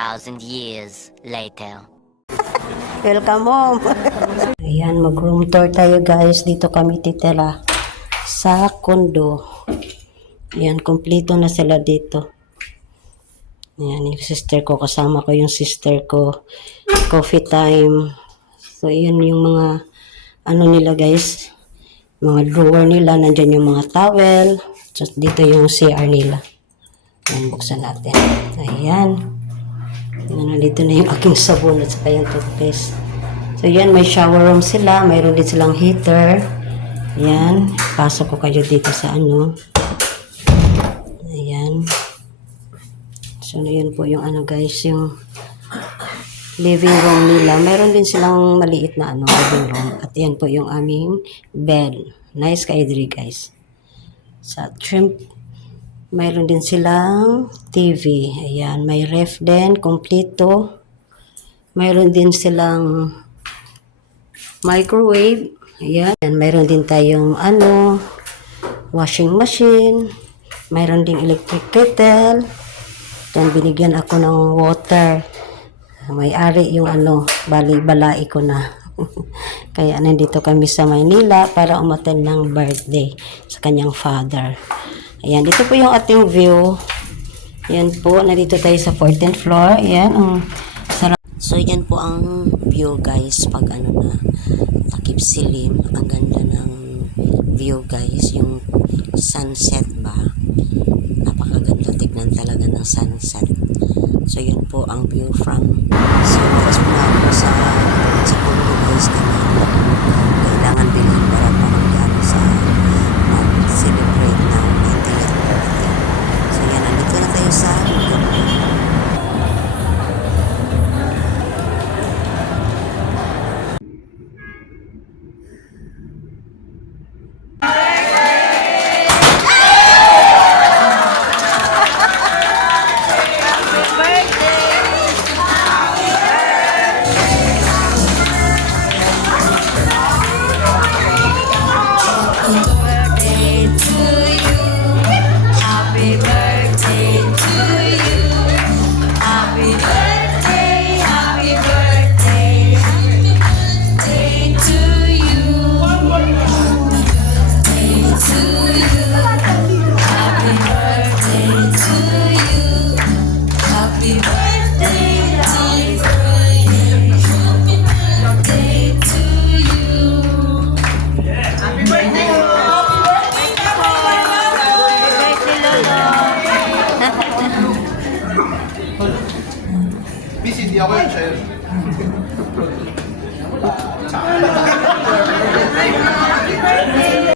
2,000 years later. Welcome home. Ayan, mag-room tour tayo guys. Dito kami titira sa condo. Ayan, kompleto na sila dito. Ayan, yung sister ko. Kasama ko yung sister ko. Coffee time. So, yun yung mga ano nila guys. Mga drawer nila. Nandyan yung mga towel. So, dito yung CR nila. Ayan, buksan natin. Ayan. Nandito na yung aking sabon at saka yung toothpaste. So, yan. May shower room sila. Mayroon din silang heater. Yan. Pasok ko kayo dito sa ano. Ayan. So, yan po yung ano guys. Yung living room nila. Mayroon din silang maliit na ano, living room. At yan po yung aming bed. Nice kaidri guys. Sa trim. Mayroon din silang TV. Ayan. May ref din. Kompleto. Mayroon din silang microwave. Ayan. Mayroon din tayong ano, washing machine. Mayroon din electric kettle. Then binigyan ako ng water. May-ari yung ano, balai ko na. Kaya nandito kami sa Maynila para umattend ng birthday sa kanyang father. Ayan, dito po yung ating view. Ayan po, nandito tayo sa 14th floor. Ayan, ang sarap. So, yan po ang view guys. Pag ano na, takip silim. Ang ganda ng view guys. Yung sunset ba? Napakaganda tignan talaga ng sunset. So, yun po ang view from Santos na ako sa condo guys. Kailangan bilhin para makagano sa celebrate na 90th birthday. So, yan. Nandito na tayo sa busy, di ako yung share. Happy birthday!